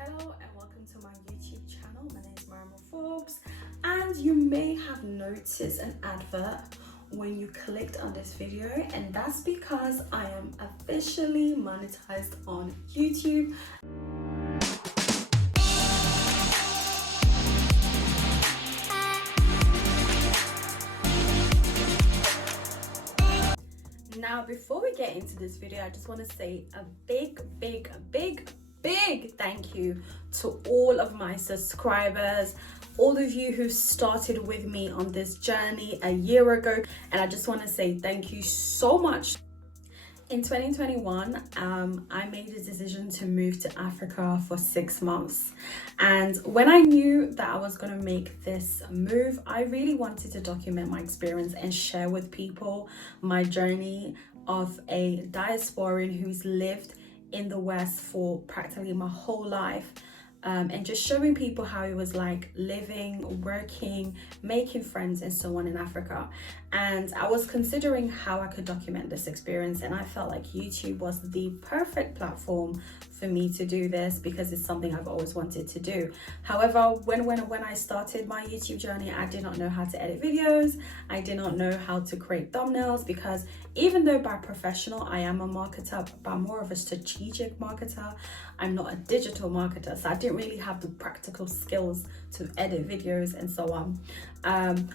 Hello and welcome to my YouTube channel. My name is Marama Forbes, and you may have noticed an advert when you clicked on this video, and that's because I am officially monetized on YouTube. Now, before we get into this video, I just want to say a big thank you to all of my subscribers, all of you who started with me on this journey a year ago, and I just want to say thank you so much. In 2021, I made a decision to move to Africa for 6 months. And when I knew that I was going to make this move, I really wanted to document my experience and share with people my journey of a diasporan who's lived in the West for practically my whole life. And just showing people how it was like living, working, making friends and so on in Africa. And I was considering how I could document this experience, and I felt like YouTube was the perfect platform for me to do this because it's something I've always wanted to do. However, when I started my YouTube journey, I did not know how to edit videos. I did not know how to create thumbnails, because even though by professional I am a marketer, but I'm more of a strategic marketer. I'm not a digital marketer, so I didn't really have the practical skills to edit videos and so on.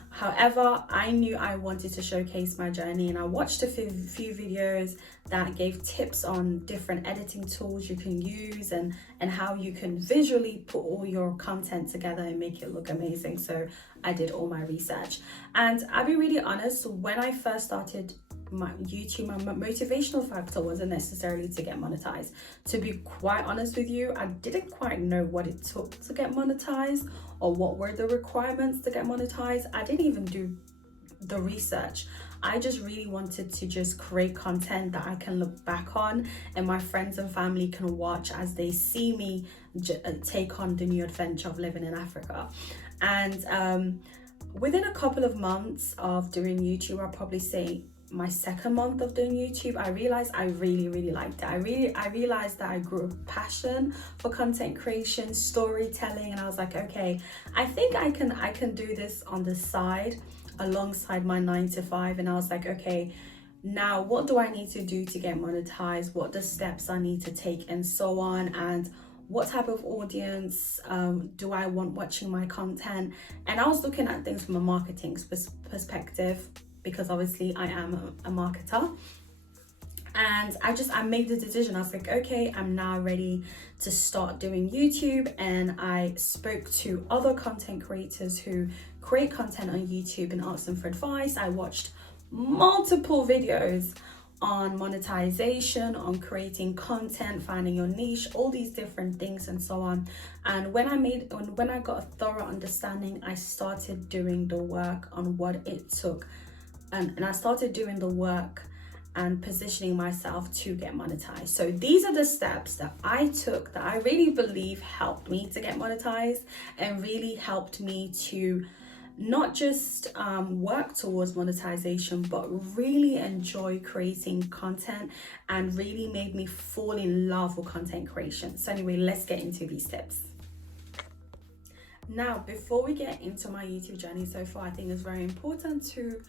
However, I knew I wanted to showcase my journey, and I watched a few videos that gave tips on different editing tools you can use and how you can visually put all your content together and make it look amazing. So I did all my research, and I'll be really honest, when I first started my YouTube, my motivational factor wasn't necessarily to get monetized. To be quite honest with you, I didn't quite know what it took to get monetized or what were the requirements to get monetized. I didn't even do the research. I just really wanted to just create content that I can look back on and my friends and family can watch as they see me take on the new adventure of living in Africa. And within a couple of months of doing YouTube, I'll probably say my second month of doing YouTube, I realized I really liked it. I realized that I grew a passion for content creation, storytelling, and I was like, okay, I think I can do this on the side alongside my 9 to 5. And I was like, okay, now what do I need to do to get monetized? What the steps I need to take and so on, and what type of audience do I want watching my content? And I was looking at things from a marketing perspective, because obviously I am a marketer. And I made the decision. I was like, okay, I'm now ready to start doing YouTube. And I spoke to other content creators who create content on YouTube and asked them for advice. I watched multiple videos on monetization, on creating content, finding your niche, all these different things and so on. And when I got a thorough understanding, I started doing the work on what it took. And I started doing the work and positioning myself to get monetized. So these are the steps that I took that I really believe helped me to get monetized and really helped me to not just work towards monetization, but really enjoy creating content and really made me fall in love with content creation. So anyway, let's get into these tips. Now, before we get into my YouTube journey so far, I think it's very important to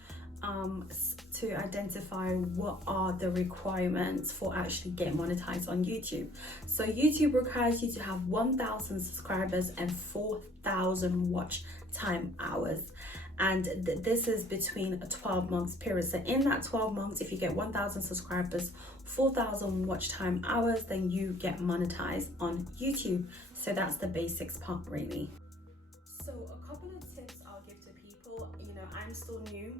identify what are the requirements for actually getting monetized on YouTube. So YouTube requires you to have 1,000 subscribers and 4,000 watch time hours, and this is between a 12 months period. So in that 12 months, if you get 1,000 subscribers, 4,000 watch time hours, then you get monetized on YouTube. So that's the basics part, really. So a couple of tips I'll give to people. I'm still new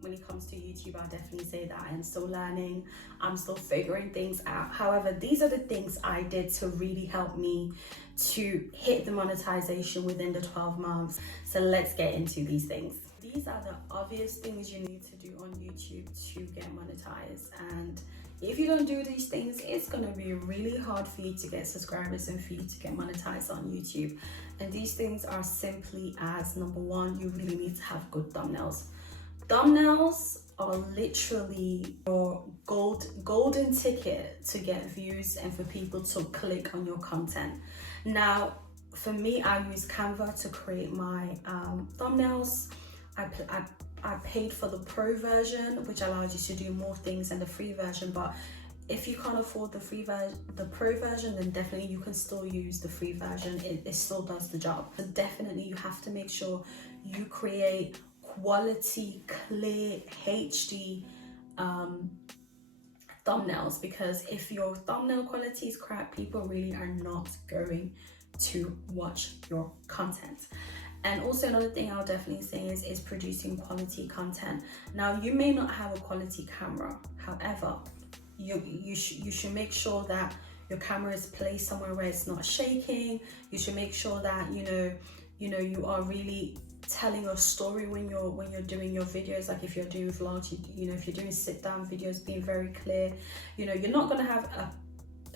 when it comes to YouTube. I'll definitely say that I am still learning. I'm still figuring things out. However, these are the things I did to really help me to hit the monetization within the 12 months. So let's get into these things. These are the obvious things you need to do on YouTube to get monetized. And if you don't do these things, it's going to be really hard for you to get subscribers and for you to get monetized on YouTube. And these things are simply as, number one, you really need to have good thumbnails. Thumbnails are literally your golden ticket to get views and for people to click on your content. Now, for me, I use Canva to create my thumbnails. I paid for the pro version, which allows you to do more things than the free version, but if you can't afford the pro version, then definitely you can still use the free version. It still does the job. But definitely you have to make sure you create quality, clear, HD thumbnails, because if your thumbnail quality is crap, people really are not going to watch your content. And also another thing I'll definitely say is producing quality content. Now, you may not have a quality camera, however, you should make sure that your camera is placed somewhere where it's not shaking. You should make sure that you are really telling a story when you're doing your videos. Like if you're doing vlogs, if you're doing sit down videos, being very clear. You're not gonna have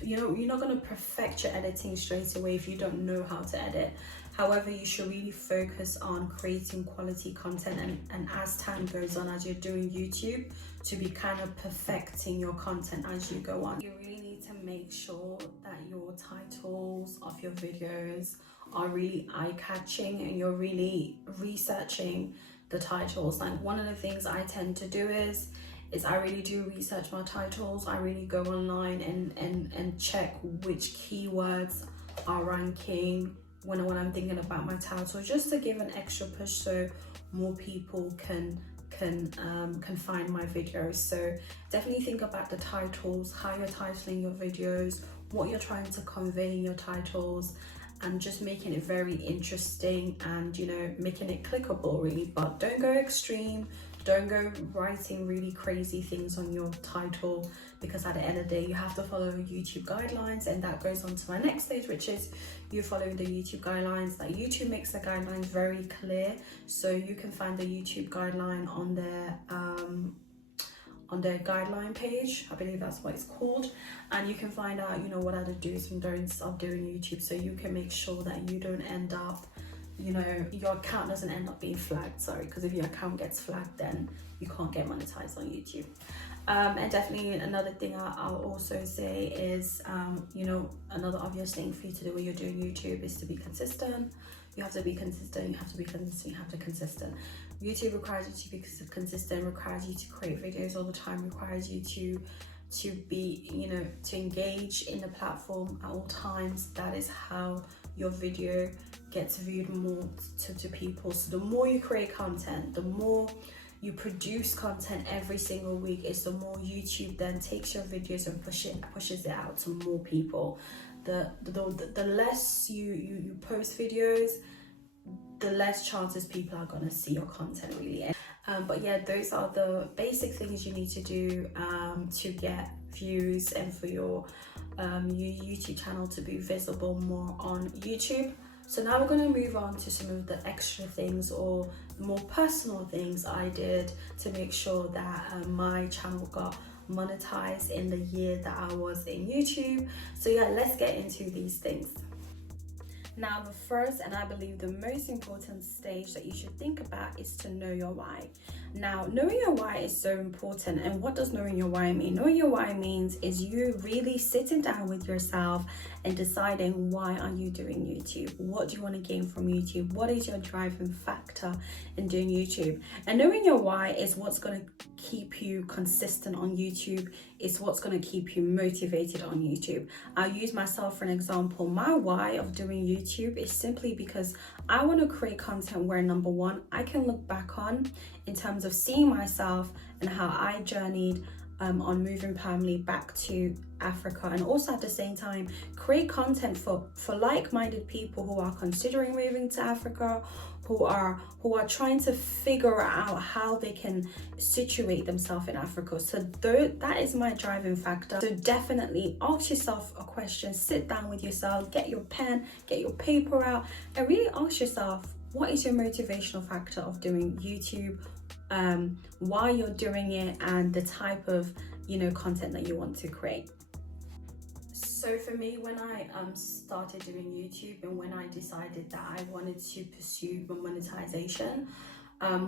you're not gonna perfect your editing straight away if you don't know how to edit. However, you should really focus on creating quality content, and as time goes on, as you're doing YouTube, to be kind of perfecting your content as you go on. You really need to make sure that your titles of your videos are really eye-catching and you're really researching the titles. Like one of the things I tend to do is I really do research my titles. I really go online and check which keywords are ranking when I'm thinking about my title, just to give an extra push so more people can find my videos. So definitely think about the titles, how you're titling your videos, what you're trying to convey in your titles, and just making it very interesting and making it clickable really. But don't go extreme. Don't go writing really crazy things on your title, because at the end of the day you have to follow YouTube guidelines, and that goes on to my next stage, which is you following the YouTube guidelines. That YouTube makes the guidelines very clear, so you can find the YouTube guideline on their guideline page. I believe that's what it's called, and you can find out what are the do's and don'ts of doing YouTube, so you can make sure that you don't end up your account doesn't end up being flagged, because if your account gets flagged, then you can't get monetized on YouTube. And definitely another thing I'll also say is another obvious thing for you to do when you're doing YouTube is to be consistent. You have to be consistent, you have to be consistent, you have to be consistent. YouTube requires you to be consistent, requires you to create videos all the time, requires you to be to engage in the platform at all times. That is how your video gets viewed more to people. So the more you create content, the more you produce content every single week, is the more YouTube then takes your videos and pushes it out to more people. The less you post videos, the less chances people are gonna see your content really. But yeah, those are the basic things you need to do to get views and for your YouTube channel to be visible more on YouTube. So now we're going to move on to some of the extra things or more personal things I did to make sure that my channel got monetized in the year that I was in YouTube. So yeah, let's get into these things. Now, the first and I believe the most important stage that you should think about is to know your why. Now, knowing your why is so important. And what does knowing your why mean? Knowing your why means is you really sitting down with yourself and deciding, why are you doing YouTube? What do you want to gain from YouTube? What is your driving factor in doing YouTube? And knowing your why is what's going to keep you consistent on YouTube. It's what's going to keep you motivated on YouTube. I'll use myself for an example. My why of doing YouTube is simply because I want to create content where, number one, I can look back on in terms of seeing myself and how I journeyed on moving permanently back to Africa, and also at the same time create content for like-minded people who are considering moving to Africa, who are trying to figure out how they can situate themselves in Africa. So that is my driving factor. So definitely ask yourself a question, sit down with yourself, get your pen, get your paper out, and really ask yourself, what is your motivational factor of doing YouTube, why you're doing it, and the type of content that you want to create. So for me, when I started doing YouTube and when I decided that I wanted to pursue monetization,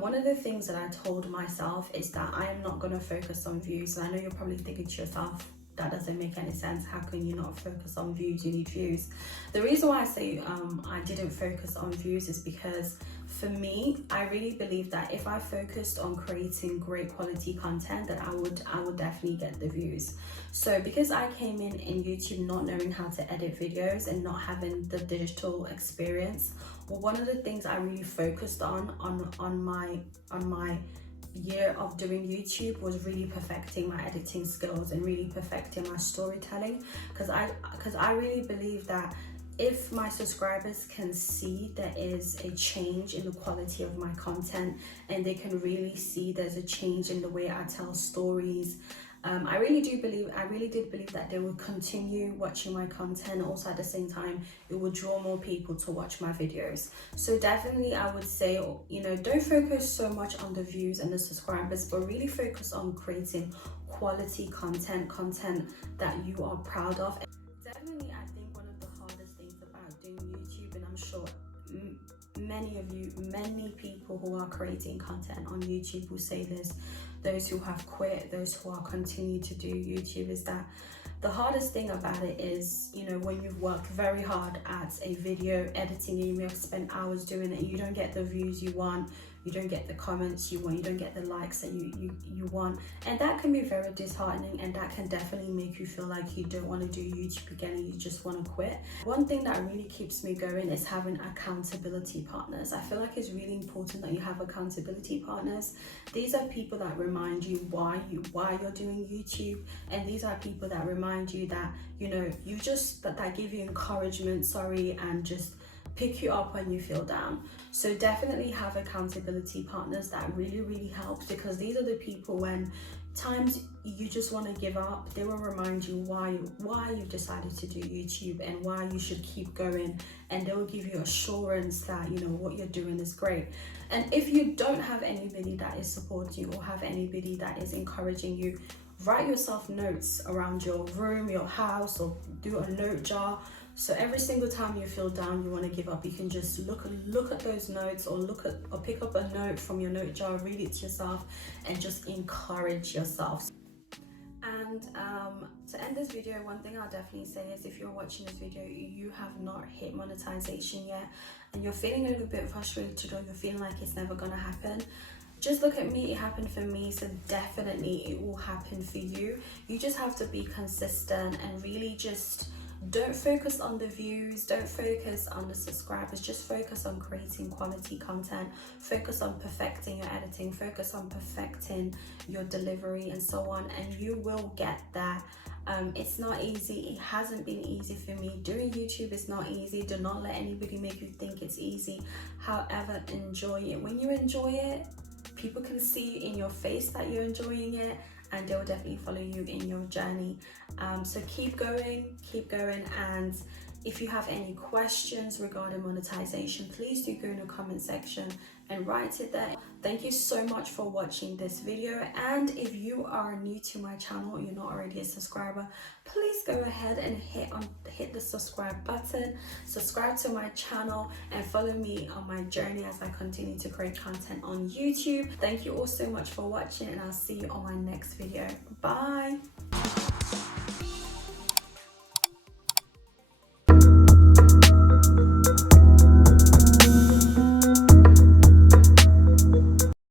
One of the things that I told myself is that I am not going to focus on views. And I know you're probably thinking to yourself, that doesn't make any sense. How can you not focus on views? You need views. The reason why I say I didn't focus on views is because for me, I really believe that if I focused on creating great quality content, that I would definitely get the views. So because I came in YouTube not knowing how to edit videos and not having the digital experience, well, one of the things I really focused on my year of doing YouTube was really perfecting my editing skills and really perfecting my storytelling, because I really believe that if my subscribers can see there is a change in the quality of my content and they can really see there's a change in the way I tell stories, I really did believe that they would continue watching my content. Also at the same time, it would draw more people to watch my videos. So definitely I would say, you know, don't focus so much on the views and the subscribers, but really focus on creating quality content that you are proud of. Definitely, I think one of the hardest things about doing YouTube, and I'm sure many people who are creating content on YouTube will say this, those who have quit, those who are continuing to do YouTube, is that the hardest thing about it is, you know, when you've worked very hard at a video editing and you may have spent hours doing it and you don't get the views you want, you don't get the comments you want, you don't get the likes that you want, and that can be very disheartening, and that can definitely make you feel like you don't want to do YouTube again and you just want to quit. One thing that really keeps me going is having accountability partners. I feel like it's really important that you have accountability partners. These are people that remind you why you're doing YouTube, and these are people that remind you that, you know, that give you encouragement, and just pick you up when you feel down. So definitely have accountability partners. That really helps, because these are the people when times you just want to give up, they will remind you why you decided to do YouTube and why you should keep going, and they will give you assurance that, you know, what you're doing is great. And if you don't have anybody that is supporting you or have anybody that is encouraging you, write yourself notes around your room, your house, or do a note jar. So every single time you feel down, you want to give up, you can just look at those notes, or pick up a note from your note jar, read it to yourself, and just encourage yourself. And to end this video, one thing I'll definitely say is, if you're watching this video, you have not hit monetization yet, and you're feeling a little bit frustrated, or you're feeling like it's never gonna happen, just look at me. It happened for me, so definitely it will happen for you. You just have to be consistent and really just don't focus on the views, don't focus on the subscribers, just focus on creating quality content, focus on perfecting your editing, focus on perfecting your delivery, and so on, and you will get there. It's not easy. It hasn't been easy for me. Doing YouTube is not easy. Do not let anybody make you think it's easy. However, enjoy it. When you enjoy it, people can see in your face that you're enjoying it, and they will definitely follow you in your journey. So keep going, and if you have any questions regarding monetization, please do go in the comment section and write it there. Thank you so much for watching this video, and if you are new to my channel, you're not already a subscriber, please go ahead and hit the subscribe button, subscribe to my channel, and follow me on my journey as I continue to create content on YouTube. Thank you all so much for watching, and I'll see you on my next video. Bye.